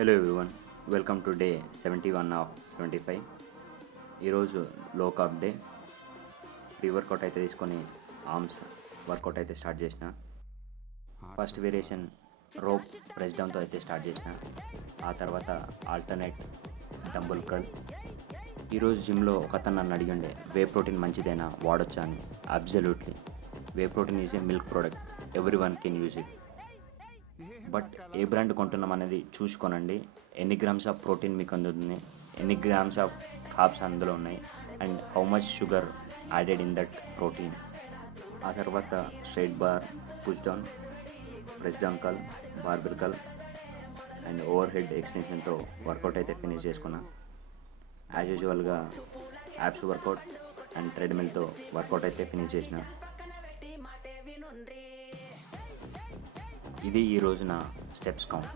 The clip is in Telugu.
Hello everyone, welcome to day 71 of 75. ఈరోజు లో కార్బ్ డే. ప్రీ వర్కౌట్ అయితే తీసుకొని ఆర్మ్స్ వర్కౌట్ అయితే స్టార్ట్ చేసిన. ఫస్ట్ వేరియేషన్ రోప్ ప్రెస్ డౌన్తో అయితే స్టార్ట్ చేసిన. ఆ తర్వాత ఆల్టర్నేట్ డంబుల్ కర్ల్. ఈరోజు జిమ్లో ఒకతను నన్ను అడిగిండే వే ప్రోటీన్ మంచిదేనా, వాడొచ్చా అని. Absolutely, whey protein is a milk product, every one can use it. But a brand కొంటున్నాం అనేది చూసుకోనండి. ఎన్ని గ్రామ్స్ ఆఫ్ ప్రోటీన్ మీకు అందుతుంది, ఎన్ని గ్రామ్స్ ఆఫ్ కార్బ్స్ అందులో ఉన్నాయి, and how much sugar added in that protein. ఆ తర్వాత straight bar, push down, press down కల్, బార్బెల్ కల్ అండ్ ఓవర్ హెడ్ ఎక్స్టెన్షన్తో వర్కౌట్ అయితే ఫినిష్ చేసుకున్నా. యాజ్ యూజువల్గా యాప్స్ వర్కౌట్ అండ్ ట్రెడ్మిల్తో వర్కౌట్ అయితే ఫినిష్ చేసిన. ఇది ఈ రోజున స్టెప్స్ కౌంట్.